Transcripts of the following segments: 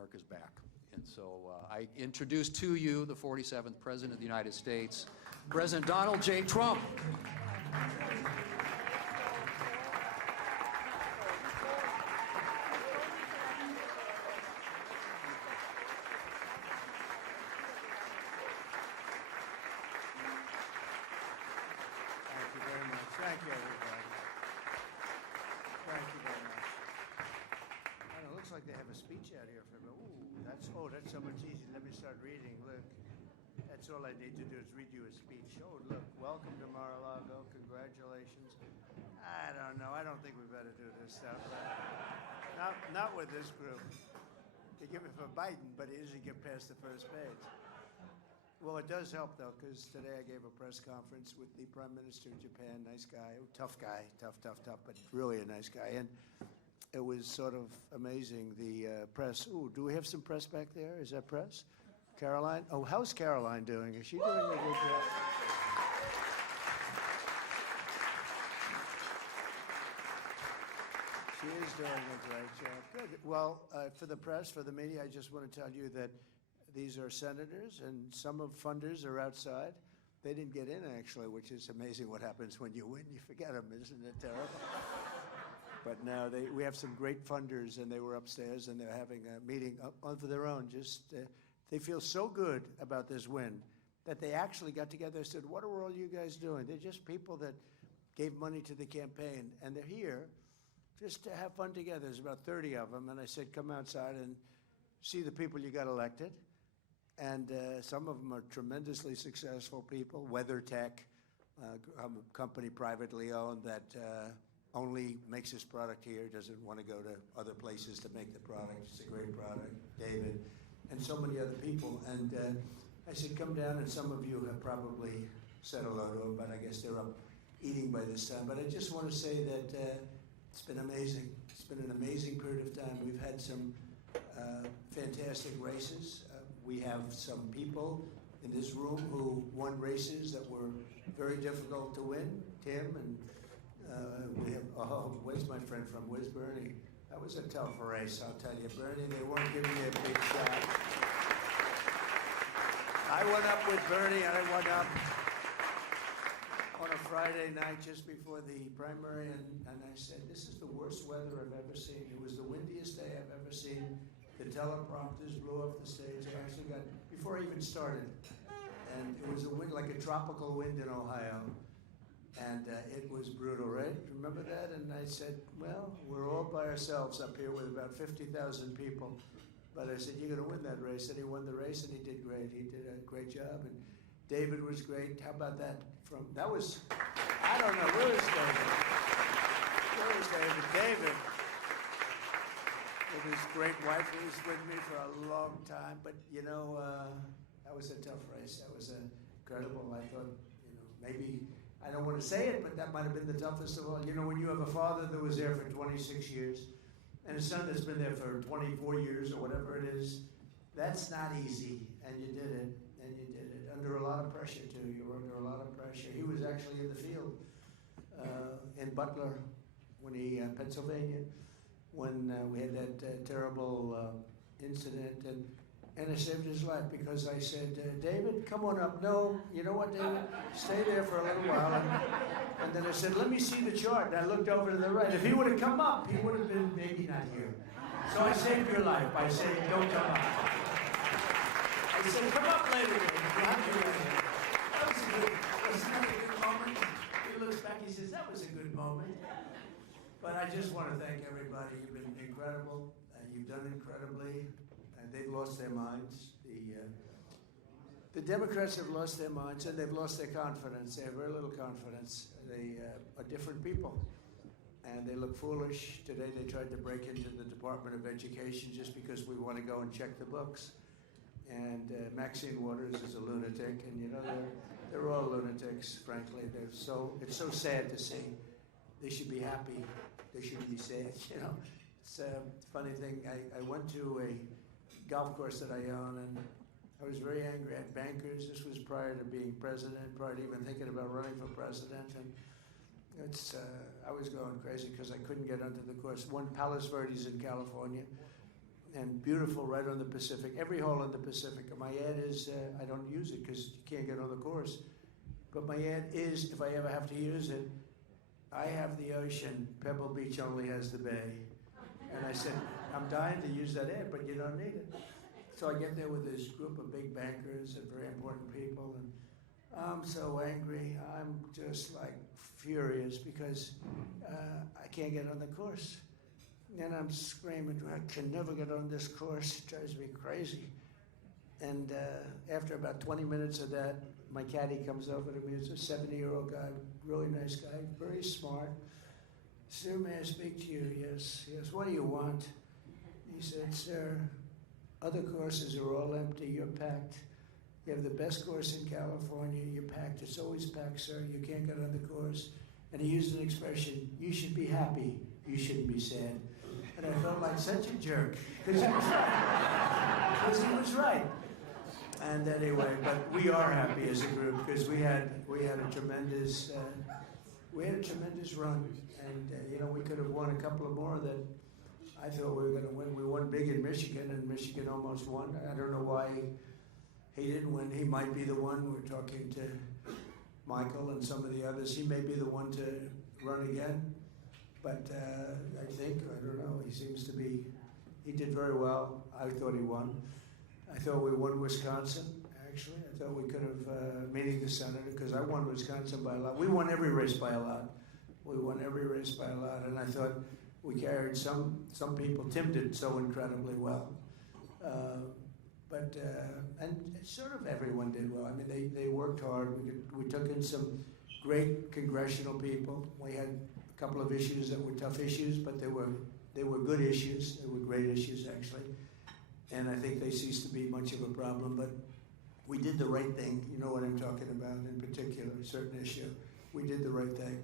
America's back. And so I introduce to you the 47th President of the United States, President Donald J. Trump. Thank you, everybody. Thank you very much. And it looks like they have a speech out here for me. Ooh, that's so much easier. Let me start reading. Look, that's all I need to do is read you a speech. Oh, look, welcome to Mar-a-Lago. Congratulations. I don't know. I don't think we better do this stuff. Not with this group. They give it for Biden, but it usually get past the first page. Well, it does help, though, because today I gave a press conference with the Prime Minister of Japan, nice guy, tough guy, tough, but really a nice guy. And it was sort of amazing, the press. Ooh, do we have some press back there? Is that press? Caroline? Oh, how's Caroline doing? Is she doing a good job? She is doing a great job. Good. Well, for the press, for the media, I just want to tell you that these are senators, and some of funders are outside. They didn't get in, actually, which is amazing what happens when you win. You forget them, isn't it terrible? But now we have some great funders, and they were upstairs, and they're having a meeting of their own. They feel so good about this win that they actually got together and said, what are all you guys doing? They're just people that gave money to the campaign, and they're here just to have fun together. There's about 30 of them, and I said, come outside and see the people you got elected. And some of them are tremendously successful people. WeatherTech, a company privately owned that only makes this product here, doesn't want to go to other places to make the product. It's a great product. David, and so many other people. And I said, come down, and some of you have probably said hello to them, but I guess they're up eating by this time. But I just want to say that it's been amazing. It's been an amazing period of time. We've had some fantastic races. We have some people in this room who won races that were very difficult to win. Tim, and we have, where's my friend from? Where's Bernie? That was a tough race, I'll tell you. Bernie, they weren't giving me a big shot. I went up with Bernie, and I went up on a Friday night just before the primary, and I said, this is the worst weather I've ever seen. It was the windiest day I've ever seen. The teleprompters blew off the stage. I actually got, before I even started, and it was a wind, like a tropical wind in Ohio, and it was brutal, right? Remember that? And I said, well, we're all by ourselves up here with about 50,000 people. But I said, you're going to win that race. And he won the race, and he did great. He did a great job. And David was great. How about that? That was, I don't know, where is David? Where is David? David, with his great wife, who was with me for a long time. But, you know, that was a tough race. That was incredible. I thought, you know, maybe, I don't want to say it, but that might have been the toughest of all. You know, when you have a father that was there for 26 years, and a son that's been there for 24 years or whatever it is, that's not easy. And you did it, and you did it. Under a lot of pressure, too. You were under a lot of pressure. He was actually in the field in Butler, when Pennsylvania, when we had that terrible incident, and I saved his life because I said, David, come on up. No, you know what, David? Stay there for a little while. And then I said, let me see the chart. And I looked over to the right. If he would have come up, he would have been maybe not here. So I saved your life by saying, don't come up. I said, come up later, David. That was a good, wasn't that a good moment? He looks back, he says, that was a good moment. But I just want to thank everybody. You've been incredible. You've done incredibly. And they've lost their minds. The Democrats have lost their minds, and they've lost their confidence. They have very little confidence. They are different people, and they look foolish. Today they tried to break into the Department of Education just because we want to go and check the books. And Maxine Waters is a lunatic, and you know, they're all lunatics, frankly. It's so sad to see. They should be happy. They shouldn't be sad, you know. It's a funny thing. I went to a golf course that I own, and I was very angry at bankers. This was prior to being president, prior to even thinking about running for president, and I was going crazy because I couldn't get onto the course. One, Palos Verdes in California. and beautiful right on the Pacific. Every hole in the Pacific. And my ad is, I don't use it because you can't get on the course. But my ad is, if I ever have to use it, I have the ocean, Pebble Beach only has the bay. And I said, I'm dying to use that ad, but you don't need it. So I get there with this group of big bankers and very important people, and I'm so angry. I'm just like furious because I can't get on the course. And I'm screaming, I can never get on this course. It drives me crazy. And after about 20 minutes of that, my caddy comes over to me. It's a 70-year-old guy, really nice guy, very smart. Sir, may I speak to you? Yes. Yes. What do you want? He said, sir, other courses are all empty. You're packed. You have the best course in California. You're packed. It's always packed, sir. You can't get on the course. And he used an expression, you should be happy. You shouldn't be sad. And I felt like such a jerk because he was right. Because he was right. And anyway, but we are happy as a group because we had a tremendous run, and we could have won a couple of more that I thought we were going to win. We won big in Michigan, and Michigan almost won. I don't know why he didn't win. He might be the one. We're talking to Michael and some of the others. He may be the one to run again, but I don't know. He seems to be. He did very well. I thought he won. I thought we won Wisconsin, actually. I thought we could have, meeting the senator, because I won Wisconsin by a lot. We won every race by a lot. We won every race by a lot, and I thought we carried some people. Tim did so incredibly well. And sort of everyone did well. I mean, they worked hard. We took in some great congressional people. We had a couple of issues that were tough issues, but they were good issues. They were great issues, actually. And I think they ceased to be much of a problem, but we did the right thing. You know what I'm talking about in particular, a certain issue. We did the right thing.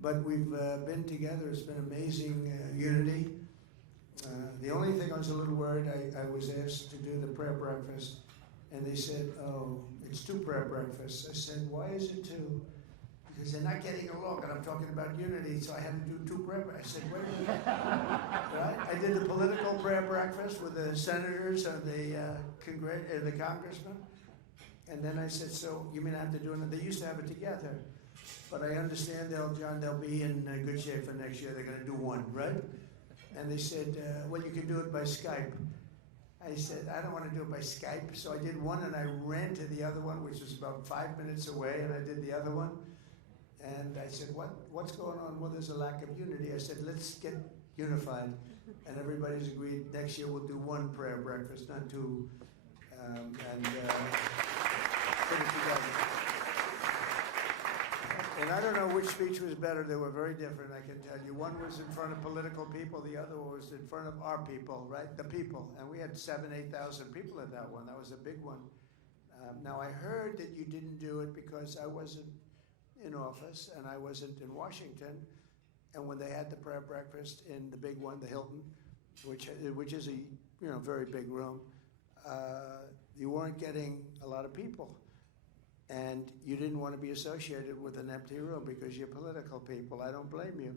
But we've been together. It's been amazing unity. The only thing I was a little worried, I was asked to do the prayer breakfast, and they said, oh, it's 2 prayer breakfasts. I said, why is it 2? Because they're not getting along, and I'm talking about unity, so I had to do 2 prayer breakfasts. I said, wait a minute. Right? I did the political prayer breakfast with the senators and the congressmen. And then I said, so you mean I have to do it? They used to have it together. But I understand, John, they'll be in good shape for next year. They're going to do 1, right? And they said, well, you can do it by Skype. I said, I don't want to do it by Skype. So I did 1, and I ran to the other one, which was about 5 minutes away, and I did the other one. And I said, what's going on? Well, there's a lack of unity. I said, let's get unified. And everybody's agreed next year we'll do 1 prayer breakfast, not 2, and put it together. And I don't know which speech was better. They were very different, I can tell you. One was in front of political people. The other one was in front of our people, right? The people. And we had 7,000, 8,000 people at that one. That was a big one. Now, I heard that you didn't do it because I wasn't in office and I wasn't in Washington. And when they had the prayer breakfast in the big one, the Hilton, which is a very big room, you weren't getting a lot of people. And you didn't want to be associated with an empty room because you're political people. I don't blame you.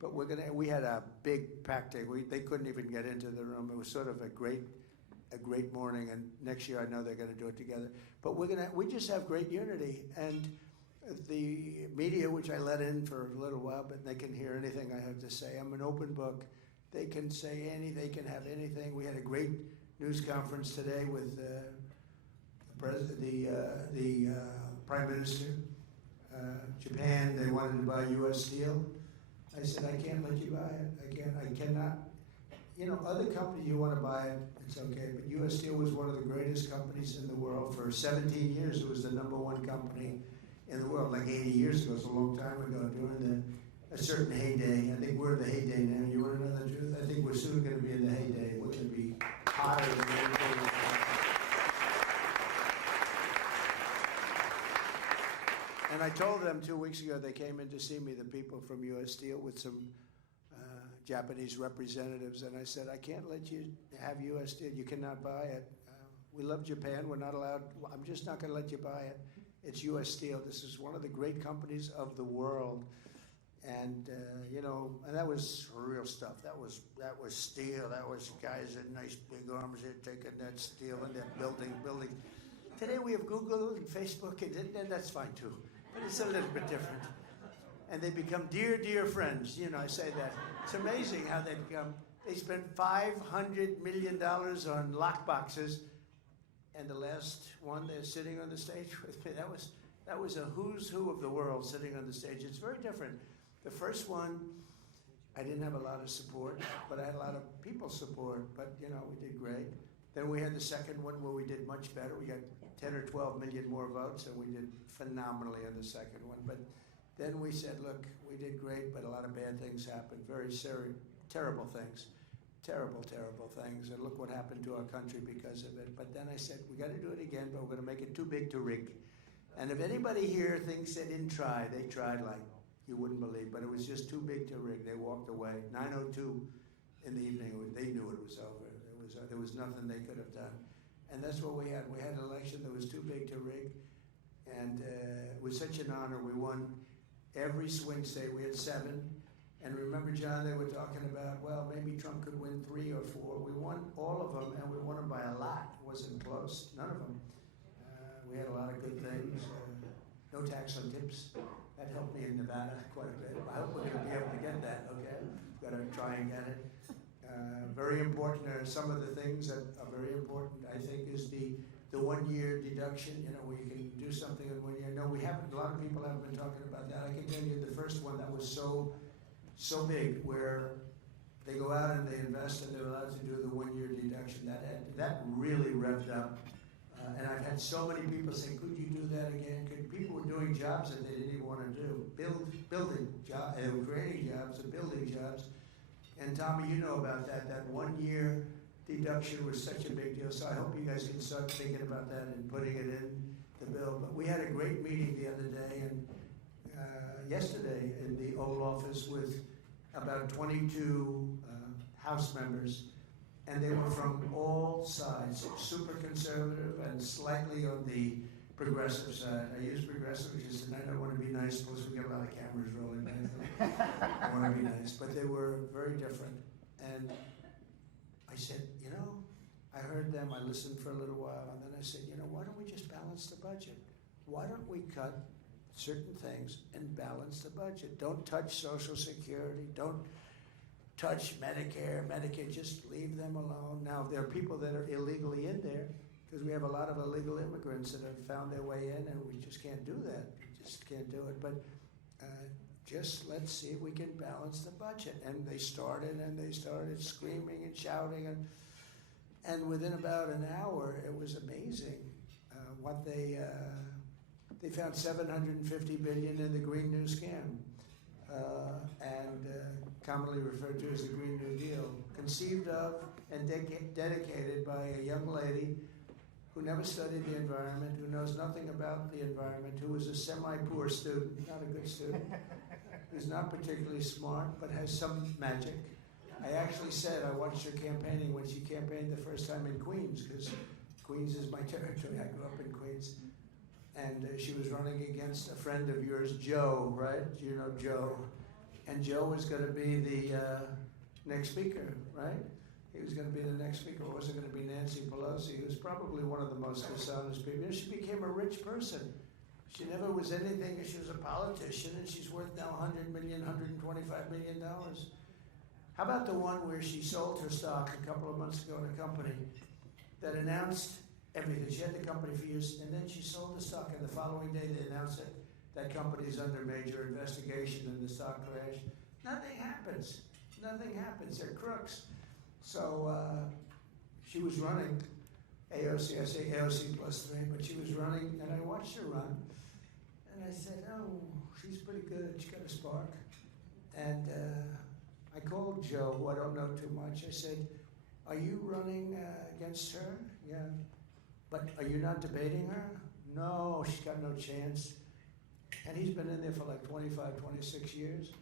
But we had a big packed day. They couldn't even get into the room. It was sort of a great morning. And next year I know they're going to do it together. But we just have great unity. And the media, which I let in for a little while, but they can hear anything I have to say. I'm an open book. They can say anything. They can have anything. We had a great news conference today with the Prime Minister. Japan, they wanted to buy U.S. steel. I said, I can't let you buy it. I cannot. Other companies, you want to buy it, it's okay. But U.S. Steel was one of the greatest companies in the world. For 17 years, it was the #1 company in the world, like 80 years ago. It's a long time ago, during a certain heyday. I think we're in the heyday now. You want to know the truth? I think we're soon going to be in the heyday. We're going to be higher than anything. And I told them 2 weeks ago, they came in to see me, the people from U.S. Steel, with some Japanese representatives, and I said, I can't let you have U.S. Steel. You cannot buy it. We love Japan. We're not allowed. I'm just not going to let you buy it. It's U.S. Steel. This is one of the great companies of the world. And you know, and that was real stuff. That was steel. That was guys with nice big arms there taking that steel and that building. Today we have Google and Facebook, and that's fine too. But it's a little bit different. And they become dear friends. You know, I say that. It's amazing how they become. They spent $500 million on lockboxes, and the last one they're sitting on the stage with me. That was a who's who of the world sitting on the stage. It's very different. The first one, I didn't have a lot of support, but I had a lot of people's support. But you know, we did great. Then we had the second one where we did much better. We got 10 or 12 million more votes, and we did phenomenally on the second one. But then we said, look, we did great, but a lot of bad things happened. Very terrible things. Terrible things. And look what happened to our country because of it. But then I said, we got to do it again, but we're going to make it too big to rig. And if anybody here thinks they didn't try, they tried like you wouldn't believe. But it was just too big to rig. They walked away. 9:02 in the evening, they knew it was over. There was nothing they could have done. And that's what we had. We had an election that was too big to rig. And it was such an honor. We won every swing state. We had 7. And remember, John, they were talking about, well, maybe Trump could win 3 or 4. We won all of them, and we won them by a lot. It wasn't close. None of them. We had a lot of good things. No tax on tips. That helped me in Nevada quite a bit. I hope we're going to be able to get that, okay? Got to try and get it. Very important. Some of the things that are very important, I think, is the 1-year deduction. You know, where you can do something in 1 year. No, we haven't. A lot of people haven't been talking about that. I can tell you the first one that was so big, where they go out and they invest and they're allowed to do the 1-year deduction. That really revved up. And I've had so many people say, could you do that again? People were doing jobs that they didn't even want to do. Building jobs, creating jobs and building jobs. And Tommy, you know about that. That 1-year deduction was such a big deal. So I hope you guys can start thinking about that and putting it in the bill. But we had a great meeting the other day, and yesterday in the Oval Office with about 22 House members, and they were from all sides, super conservative and slightly on the progressive side. I use progressive because tonight I want to be nice, suppose we get a lot of cameras rolling. I want to be nice, but they were very different. And I said, you know, I heard them, I listened for a little while, and then I said, you know, why don't we just balance the budget? Why don't we cut certain things and balance the budget? Don't touch Social Security, don't touch Medicare, Medicaid, just leave them alone. Now, there are people that are illegally in there, because we have a lot of illegal immigrants that have found their way in, and we just can't do that. We just can't do it. But just let's see if we can balance the budget. And they started screaming and shouting, and within about an hour, it was amazing what they found $750 billion in the Green New Scam, and commonly referred to as the Green New Deal, conceived of and dedicated by a young lady who never studied the environment, who knows nothing about the environment, who was a semi-poor student, not a good student, who's not particularly smart, but has some magic. I actually said I watched her campaigning when she campaigned the first time in Queens, because Queens is my territory. I grew up in Queens. And she was running against a friend of yours, Joe, right? You know Joe. And Joe was going to be the next speaker, right? He was going to be the next speaker. It wasn't going to be Nancy Pelosi, who was probably one of the most dishonest people. And she became a rich person. She never was anything. She was a politician, and she's worth now $100 million, $125 million. How about the one where she sold her stock a couple of months ago in a company that announced everything? She had the company for years, and then she sold the stock, and the following day they announced it. That company's under major investigation, and the stock crashed. Nothing happens. Nothing happens. They're crooks. So she was running AOC. I say AOC +3, but she was running, and I watched her run, and I said, oh, she's pretty good. She's got a spark. And I called Joe, who I don't know too much. I said, are you running against her? Yeah. But are you not debating her? No, she's got no chance. And he's been in there for like 25, 26 years.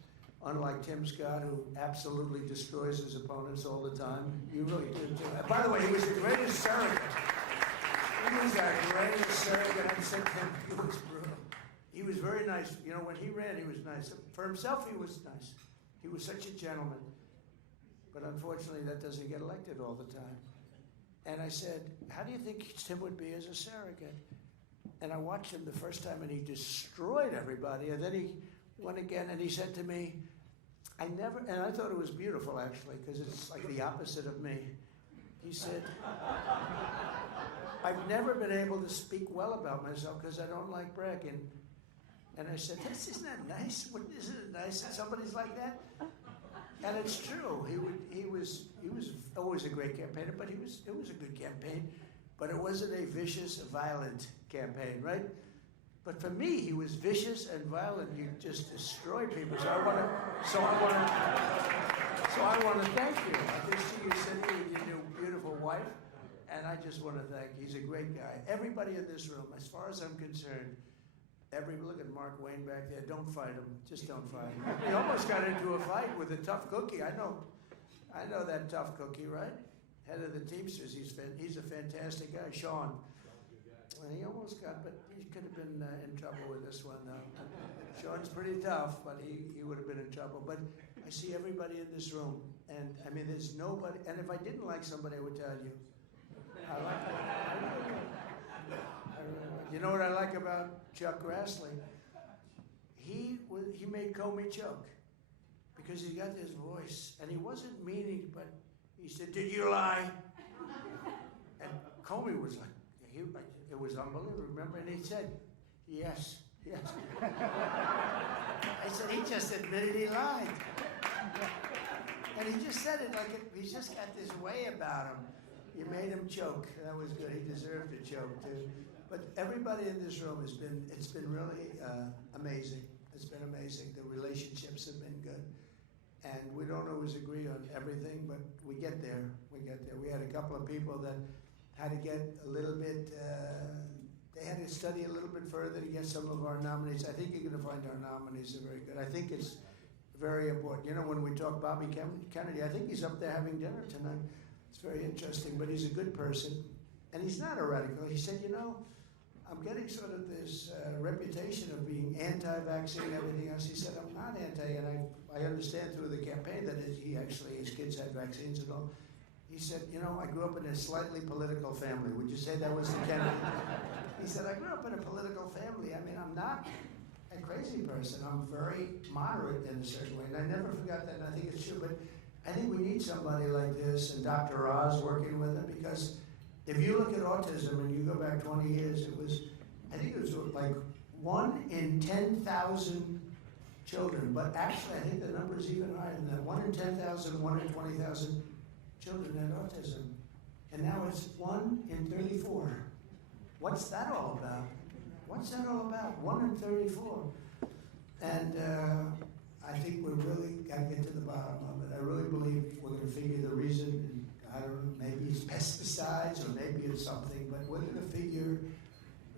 Unlike Tim Scott, who absolutely destroys his opponents all the time. You really do too. By the way, he was the greatest surrogate. He was our greatest surrogate. I said to him, he was brutal. He was very nice. You know, when he ran, he was nice. For himself, he was nice. He was such a gentleman. But unfortunately, that doesn't get elected all the time. And I said, how do you think Tim would be as a surrogate? And I watched him the first time, and he destroyed everybody. And then he went again, and he said to me, and I thought it was beautiful, actually, because it's like the opposite of me. He said, I've never been able to speak well about myself because I don't like bragging. And I said, isn't that nice? Isn't it nice that somebody's like that? And it's true. He was always a great campaigner, but it was a good campaign. But it wasn't a vicious, violent campaign, right? But for me, he was vicious and violent. You just destroyed people. So I want to thank you. I just see you sitting with your new beautiful wife, and I just want to thank you. He's a great guy. Everybody in this room, as far as I'm concerned, look at Mark Wayne back there. Don't fight him. Just don't fight him. He almost got into a fight with a tough cookie. I know that tough cookie, right? Head of the Teamsters. He's a fantastic guy, Sean. And he almost got, but he could have been in trouble with this one, though. Sean's pretty tough, but he would have been in trouble. But I see everybody in this room, and I mean, there's nobody. And if I didn't like somebody, I would tell you. I like it. You know what I like about Chuck Grassley? He made Comey choke because he got this voice, and he wasn't meaning, but he said, "Did you lie?" And Comey was like, it was unbelievable. Remember, and he said, "Yes, yes." I said, he just admitted he lied, and he just said it like he's just got this way about him. You made him choke. That was good. He deserved to choke too. But everybody in this room it's been really amazing. It's been amazing. The relationships have been good. And we don't always agree on everything, but we get there. We had a couple of people that had to get a little bit, they had to study a little bit further to get some of our nominees. I think you're going to find our nominees are very good. I think it's very important. You know, when we talk Bobby Kennedy, I think he's up there having dinner tonight. It's very interesting, but he's a good person. And he's not a radical. He said, you know, I'm getting sort of this reputation of being anti-vaccine and everything else. He said, I'm not anti, and I understand through the campaign that his kids had vaccines and all. He said, you know, I grew up in a slightly political family. Would you say that was the Kennedy? He said, I grew up in a political family. I mean, I'm not a crazy person. I'm very moderate in a certain way. And I never forgot that, and I think it's true. But I think we need somebody like this, and Dr. Oz working with him, because if you look at autism and you go back 20 years, I think it was like 1 in 10,000 children. But actually, I think the number is even higher than that. 1 in 10,000, 1 in 20,000 children had autism. And now it's 1 in 34. What's that all about? What's that all about? 1 in 34. And I think we really got to get to the bottom of it. I really believe we're going to figure the reason. And I don't know, maybe it's pesticides or maybe it's something, but we're going to figure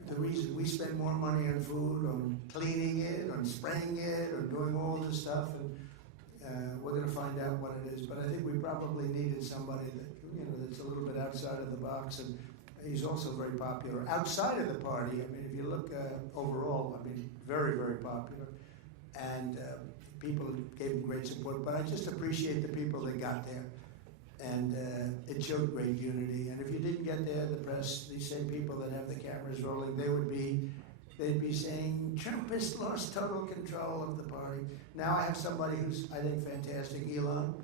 the reason. We spend more money on food, on cleaning it, on spraying it, on doing all this stuff, and we're going to find out what it is. But I think we probably needed somebody that, you know, that's a little bit outside of the box, and he's also very popular outside of the party. I mean, if you look overall, I mean, very, very popular, and people gave him great support. But I just appreciate the people that got there. And it showed great unity. And if you didn't get there, the press, these same people that have the cameras rolling, they'd be saying, Trump has lost total control of the party. Now I have somebody who's, I think, fantastic, Elon.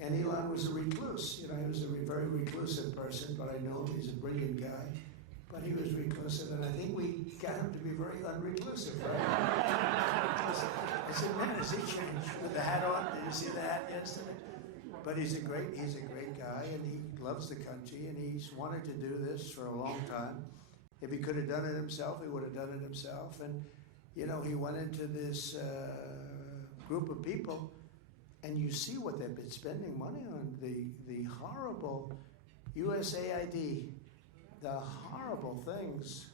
And Elon was a recluse. You know, he was a very reclusive person, but I know he's a brilliant guy. But he was reclusive, and I think we got him to be very unreclusive, right? I said, man, has he changed with the hat on? Did you see the hat yesterday? But he's a great guy, and he loves the country, and he's wanted to do this for a long time. If he could have done it himself, he would have done it himself. And, you know, he went into this group of people, and you see what they've been spending money on. The horrible USAID, the horrible things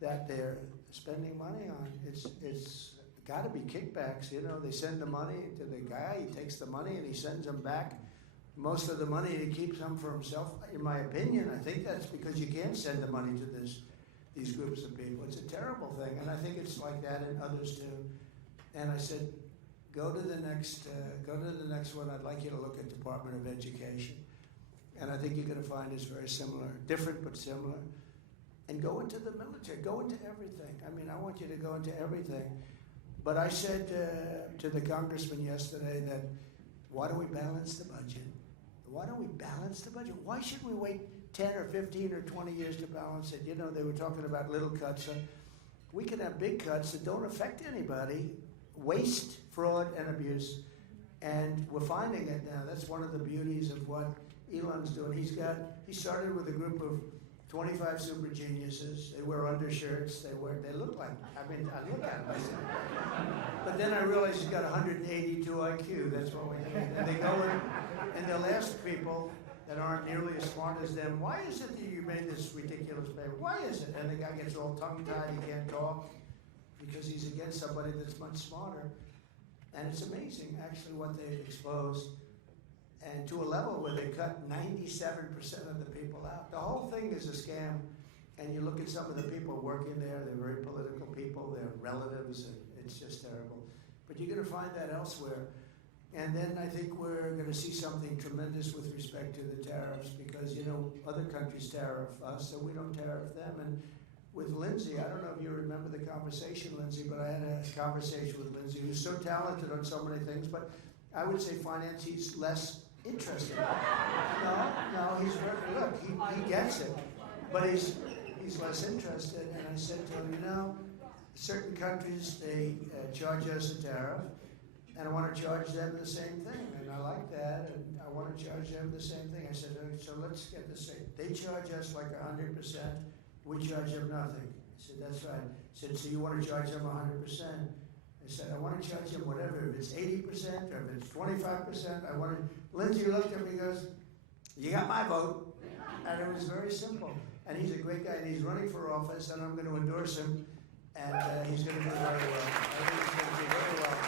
that they're spending money on. It's got to be kickbacks. You know, they send the money to the guy, he takes the money and he sends them back. Most of the money he keeps some for himself. In my opinion, I think that's because you can't send the money to this these groups of people. It's a terrible thing, and I think it's like that in others too. And I said, go to the next one. I'd like you to look at Department of Education. And I think you're going to find it's very similar, different but similar. And go into the military, go into everything. I mean, I want you to go into everything. But I said to the congressman yesterday that, why don't we balance the budget? Why don't we balance the budget? Why should we wait 10 or 15 or 20 years to balance it? You know, they were talking about little cuts. We can have big cuts that don't affect anybody, waste, fraud, and abuse. And we're finding it now. That's one of the beauties of what Elon's doing. He started with a group of 25 super geniuses. They wear undershirts. They look like, I look at them. But then I realized he's got 182 IQ. That's what we need. And they go in and they'll ask people that aren't nearly as smart as them, why is it that you made this ridiculous paper? Why is it? And the guy gets all tongue-tied, he can't talk, because he's against somebody that's much smarter. And it's amazing, actually, what they've exposed. And to a level where they cut 97% of the people out. The whole thing is a scam. And you look at some of the people working there, they're very political people, they're relatives, and it's just terrible. But you're going to find that elsewhere. And then I think we're going to see something tremendous with respect to the tariffs, because, you know, other countries tariff us, so we don't tariff them. And with Lindsay, I don't know if you remember the conversation, Lindsay, but I had a conversation with Lindsay, who's so talented on so many things, but I would say finance, he's less interested. No, he's very, look, he gets it, but he's less interested. And I said to him, you know, certain countries, they charge us a tariff, and I want to charge them the same thing, and I like that, and I want to charge them the same thing. I said, so let's get this straight. They charge us like 100%, we charge them nothing. I said, that's right. I said, so you want to charge them 100%? I said, I want to charge them whatever, if it's 80% or if it's 25%, I want to. Lindsay looked at me and goes, you got my vote. And it was very simple. And he's a great guy, and he's running for office, and I'm going to endorse him, and he's going to do very well. I think he's going to do very well.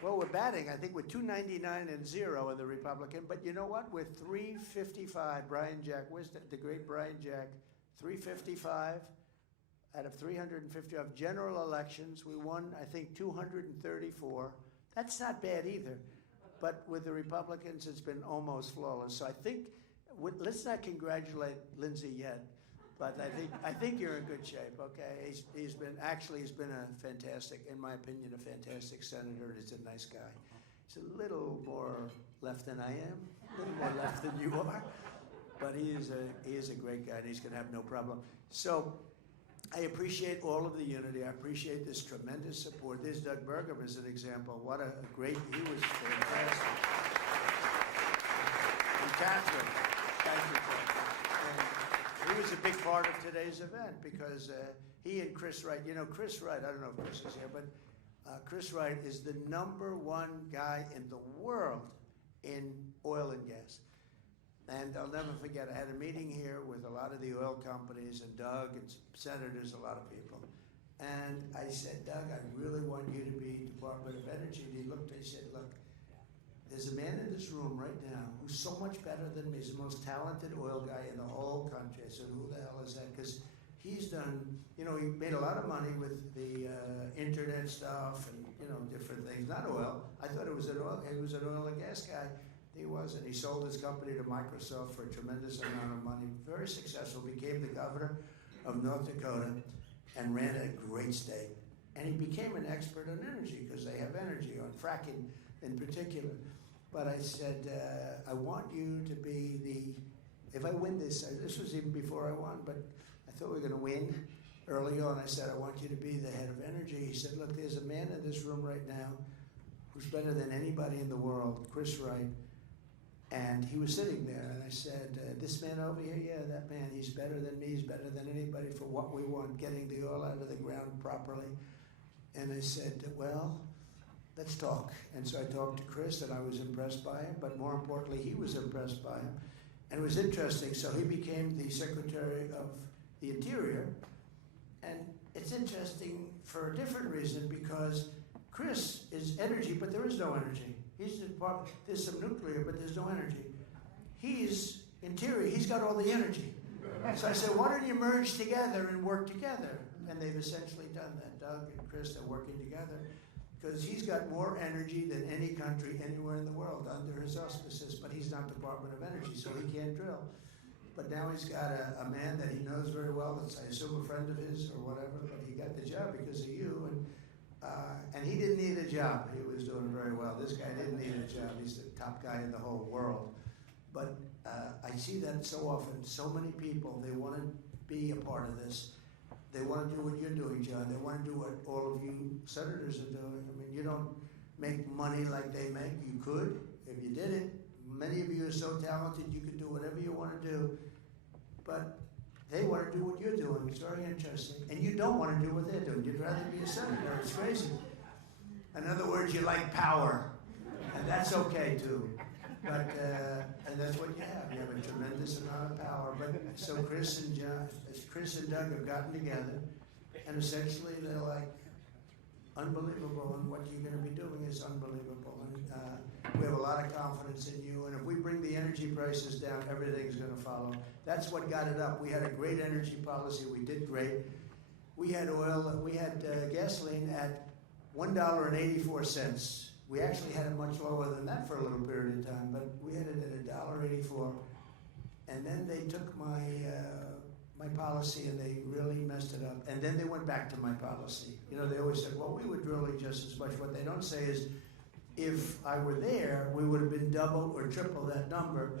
Well, we're batting, I think, with 299 and 0 in the Republican, but you know what? With 355, Brian Jack, where's the great Brian Jack? 355 out of 355 general elections. We won, I think, 234. That's not bad either. But with the Republicans, it's been almost flawless. So I think, let's not congratulate Lindsay yet, but I think you're in good shape, okay? He's been a fantastic, in my opinion, a fantastic senator. He's a nice guy. He's a little more left than I am, a little more left than you are, but he is a great guy, and he's going to have no problem. So I appreciate all of the unity. I appreciate this tremendous support. There's Doug Burgum as an example. What a great, he was fantastic. And Catherine, thank you, Catherine. And he was a big part of today's event because he and Chris Wright, you know, Chris Wright, I don't know if Chris is here, but Chris Wright is the #1 guy in the world in oil and gas. And I'll never forget, I had a meeting here with a lot of the oil companies and Doug and senators, a lot of people. And I said, Doug, I really want you to be Department of Energy. And he looked and he said, look, there's a man in this room right now who's so much better than me. He's the most talented oil guy in the whole country. I said, who the hell is that? Because he's done, you know, he made a lot of money with the internet stuff and, you know, different things. Not oil. I thought it was an oil and gas guy. He wasn't. He sold his company to Microsoft for a tremendous amount of money. Very successful. Became the governor of North Dakota and ran a great state. And he became an expert on energy because they have energy, on fracking in particular. But I said, I want you to be if I win this was even before I won, but I thought we were going to win early on. I said, I want you to be the head of energy. He said, look, there's a man in this room right now who's better than anybody in the world, Chris Wright. And he was sitting there, and I said, this man over here, yeah, that man, he's better than me, he's better than anybody for what we want, getting the oil out of the ground properly. And I said, well, let's talk. And so I talked to Chris, and I was impressed by him, but more importantly, he was impressed by him. And it was interesting, so he became the Secretary of the Interior. And it's interesting for a different reason, because Chris is energy, but there is no energy. There's some nuclear, but there's no energy. He's Interior, he's got all the energy. So I said, why don't you merge together and work together? And they've essentially done that. Doug and Chris are working together because he's got more energy than any country anywhere in the world under his auspices, but he's not Department of Energy, so he can't drill. But now he's got a man that he knows very well, that's I assume a friend of his or whatever, but he got the job because of you. And he didn't need a job. He was doing very well. This guy didn't need a job. He's the top guy in the whole world. But I see that so often. So many people, they want to be a part of this. They want to do what you're doing, John. They want to do what all of you senators are doing. I mean, you don't make money like they make. You could if you did it. Many of you are so talented, you could do whatever you want to do. But they want to do what you're doing. It's very interesting. And you don't want to do what they're doing. You'd rather be a senator. It's crazy. In other words, you like power. And that's okay, too. But, and that's what you have. You have a tremendous amount of power. But so Chris and Doug have gotten together, and essentially they're like, unbelievable, and what you're going to be doing is unbelievable. And we have a lot of confidence in you, and if we bring the energy prices down, everything's going to follow. That's what got it up. We had a great energy policy. We did great. We had gasoline at $1.84. We actually had it much lower than that for a little period of time, but we had it at $1.84. And then they took my policy and they really messed it up. And then they went back to my policy. You know, they always said, well, we were drilling just as much. What they don't say is, if I were there, we would have been double or triple that number.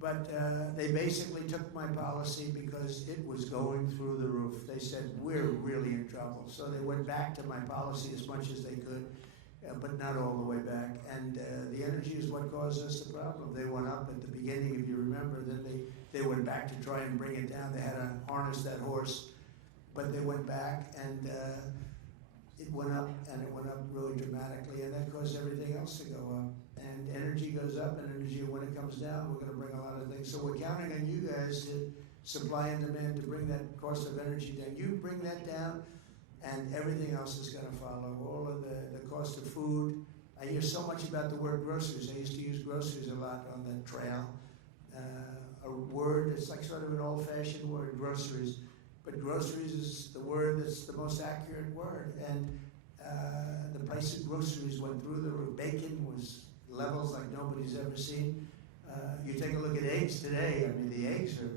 But they basically took my policy because it was going through the roof. They said, we're really in trouble. So they went back to my policy as much as they could. But not all the way back. And the energy is what caused us the problem. They went up at the beginning, if you remember, then they went back to try and bring it down. They had to harness that horse, but they went back and it went up, and it went up really dramatically, and that caused everything else to go up. And energy goes up, and energy, when it comes down, we're going to bring a lot of things. So we're counting on you guys to supply and demand to bring that cost of energy down. You bring that down, and everything else is going to follow. All of the cost of food. I hear so much about the word groceries. I used to use groceries a lot on the trail. A word, it's like sort of an old-fashioned word, groceries. But groceries is the word that's the most accurate word. And the price of groceries went through the roof. Bacon was levels like nobody's ever seen. You take a look at eggs today. I mean, the eggs are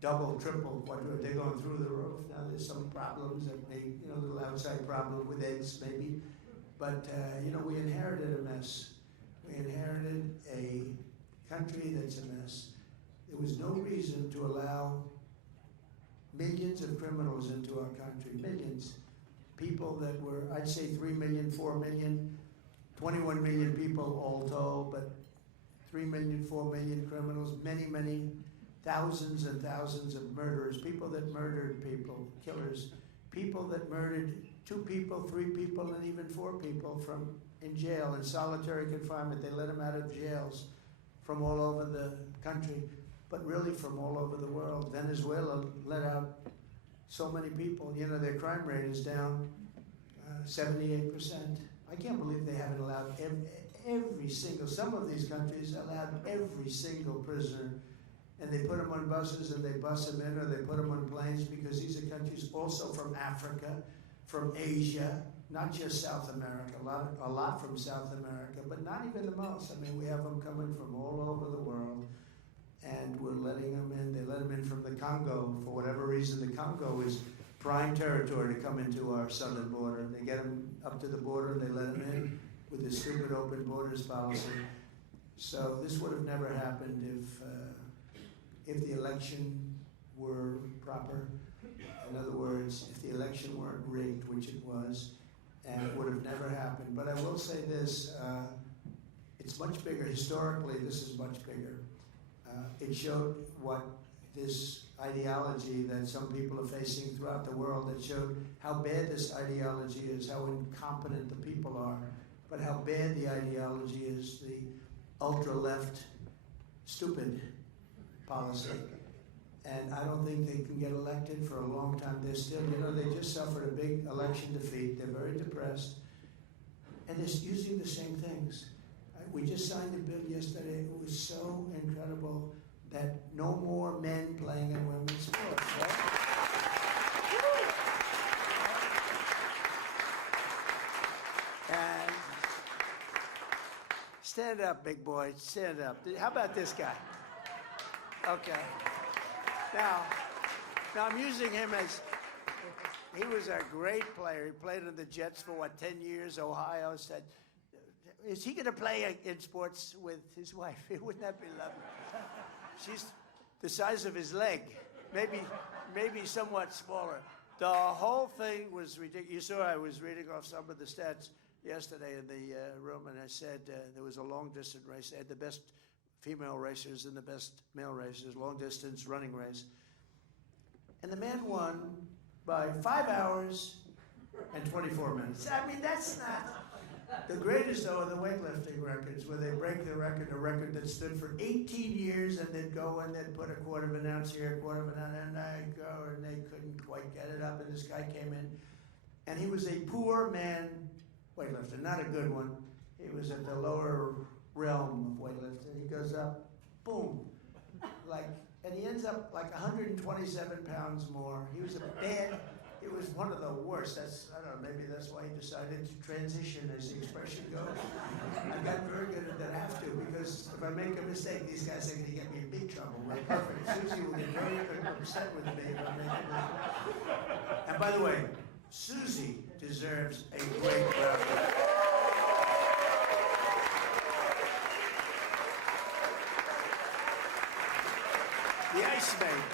double, triple, quadruple. They're going through the roof. Now there's some problems that may, you know, a little outside problem with eggs maybe. But, you know, we inherited a mess. We inherited a country that's a mess. There was no reason to allow millions of criminals into our country, millions. People that were, I'd say 3 million, 4 million, 21 million people all told, but 3 million, 4 million criminals, many, many thousands and thousands of murderers, people that murdered people, killers, people that murdered 2 people, 3 people, and even 4 people from in jail, in solitary confinement. They let them out of jails from all over the country, but really from all over the world. Venezuela let out so many people. You know, their crime rate is down 78%. I can't believe they haven't allowed every single, some of these countries allowed every single prisoner, and they put them on buses and they bus them in, or they put them on planes, because these are countries also from Africa, from Asia, not just South America, a lot from South America, but not even the most. I mean, we have them coming from all over the world, and we're letting them in. They let them in from the Congo. For whatever reason, the Congo is prime territory to come into our southern border. They get them up to the border, and they let them in with the stupid open borders policy. So this would have never happened if the election were proper. In other words, if the election weren't rigged, which it was, and it would have never happened. But I will say this, it's much bigger. Historically, this is much bigger. It showed what this ideology that some people are facing throughout the world, that showed how bad this ideology is, how incompetent the people are, but how bad the ideology is, the ultra-left stupid policy. And I don't think they can get elected for a long time. They're still, you know, they just suffered a big election defeat. They're very depressed. And they're using the same things. We just signed a bill yesterday. It was so incredible that no more men playing in women's sports, right? And stand up, big boy, stand up. How about this guy? Okay. Now I'm using him as, he was a great player. He played in the Jets for, 10 years? Ohio said, is he going to play in sports with his wife? Wouldn't that be lovely? She's the size of his leg, maybe somewhat smaller. The whole thing was ridiculous. You saw I was reading off some of the stats yesterday in the room, and I said there was a long-distance race. They had the best female racers and the best male racers, long-distance running race. And the man won by 5 hours and 24 minutes. I mean, that's not... The greatest, though, are the weightlifting records, where they break the record, a record that stood for 18 years, and they'd go and they'd put a quarter of an ounce here, a quarter of an ounce, and I'd go, and they couldn't quite get it up, and this guy came in, and he was a poor man weightlifter, not a good one. He was at the lower realm of weightlifting. He goes up, boom, and he ends up like 127 pounds more. He was it was one of the worst. I don't know, maybe that's why he decided to transition, as the expression goes. I got very good at that, I have to, because if I make a mistake, these guys are going to get me in big trouble. We're perfect. Susie will get very upset with me if I make a mistake. And by the way, Susie deserves a great round of applause. The Ice Maiden.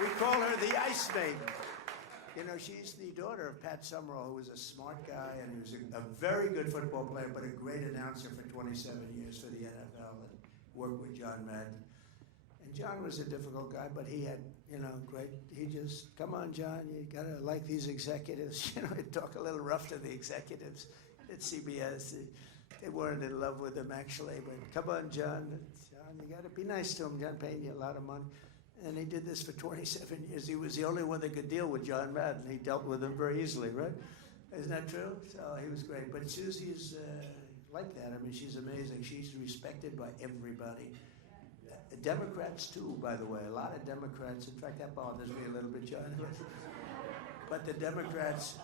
We call her the Ice Maiden. You know, she's the daughter of Pat Summerall, who was a smart guy, and he was a very good football player, but a great announcer for 27 years for the NFL, and worked with John Madden. And John was a difficult guy, but he had, he just, come on, John, you gotta like these executives. He'd talk a little rough to the executives at CBS. They weren't in love with him, actually, but come on, John, you gotta be nice to him. John paying you a lot of money. And he did this for 27 years. He was the only one that could deal with John Madden. He dealt with him very easily, right? Isn't that true? So he was great. But Susie's like that. I mean, she's amazing. She's respected by everybody. Democrats, too, by the way. A lot of Democrats. In fact, that bothers me a little bit, John. But the Democrats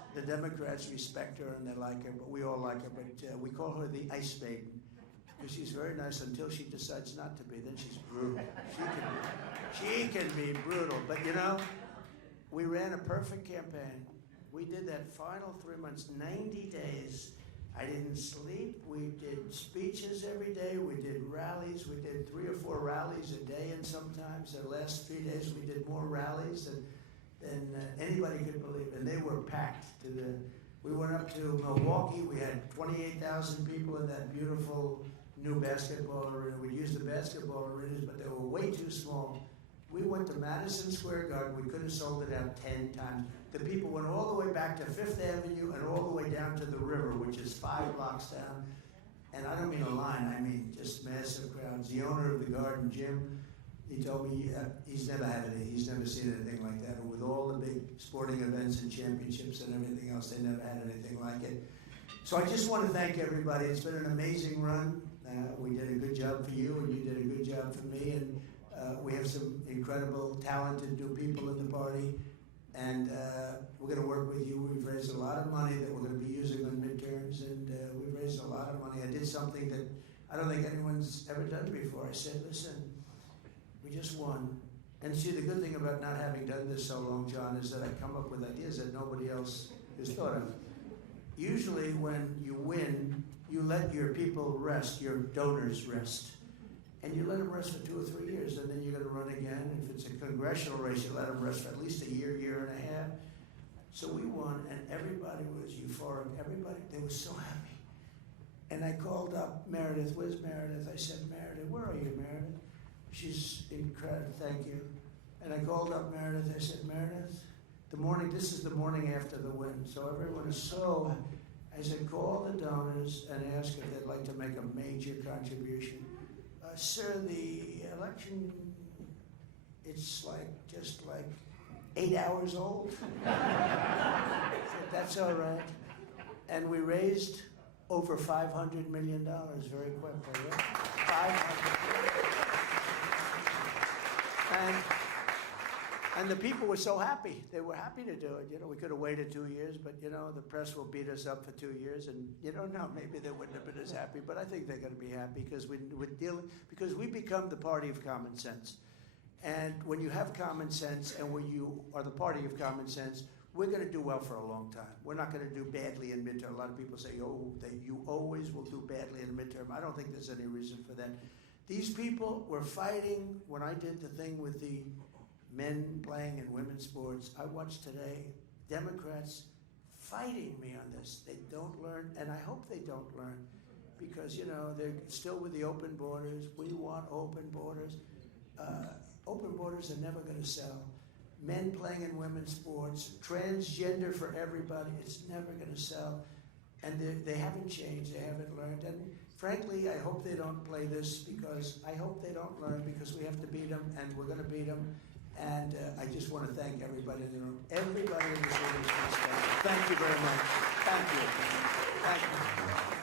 respect her and they like her. But we all like her. But we call her the Ice Maiden. Because she's very nice until she decides not to be. Then she's brutal. She can be brutal. But we ran a perfect campaign. We did that final 3 months, 90 days. I didn't sleep. We did speeches every day. We did rallies. We did 3 or 4 rallies a day, and sometimes the last 3 days we did more rallies than anybody could believe. And they were packed. We went up to Milwaukee. We had 28,000 people in that beautiful new basketball arena. We used the basketball arenas, but they were way too small. We went to Madison Square Garden. We could have sold it out 10 times. The people went all the way back to Fifth Avenue and all the way down to the river, which is 5 blocks down. And I don't mean a line, I mean just massive crowds. The owner of the Garden, Jim, he told me he's never seen anything like that. And with all the big sporting events and championships and everything else, they never had anything like it. So I just want to thank everybody. It's been an amazing run. We did a good job for you, and you did a good job for me. And we have some incredible, talented new people in the party. And we're going to work with you. We've raised a lot of money that we're going to be using on midterms, and we've raised a lot of money. I did something that I don't think anyone's ever done before. I said, listen, we just won. And see, the good thing about not having done this so long, John, is that I come up with ideas that nobody else has thought of. Usually when you win, you let your people rest, your donors rest. And you let them rest for 2 or 3 years, and then you're going to run again. If it's a congressional race, you let them rest for at least a year, year and a half. So we won, and everybody was euphoric. Everybody, they were so happy. And I called up Meredith. Where's Meredith? I said, Meredith, where are you, Meredith? She's incredible, thank you. And I called up Meredith. I said, Meredith, this is the morning after the win. So everyone is so, I said, call the donors and ask if they'd like to make a major contribution. Sir, the election, it's just 8 hours old. So that's all right. And we raised over $500 million very quickly. Yeah? 500. And the people were so happy. They were happy to do it. You know, we could have waited 2 years, but, you know, the press will beat us up for 2 years. And, you know, no, maybe they wouldn't have been as happy. But I think they're going to be happy because because we become the party of common sense. And when you have common sense and when you are the party of common sense, we're going to do well for a long time. We're not going to do badly in midterm. A lot of people say, oh, you always will do badly in midterm. I don't think there's any reason for that. These people were fighting. When I did the thing with the men playing in women's sports, I watched today Democrats fighting me on this. They don't learn, and I hope they don't learn, because, you know, they're still with the open borders. We want open borders. Open borders are never going to sell. Men playing in women's sports, transgender for everybody, it's never going to sell. And they haven't changed, they haven't learned. And frankly, I hope they don't play this, because I hope they don't learn, because we have to beat them, and we're going to beat them. And I just want to thank everybody in the room. Everybody in this room is thank you very much. Thank you. Thank you.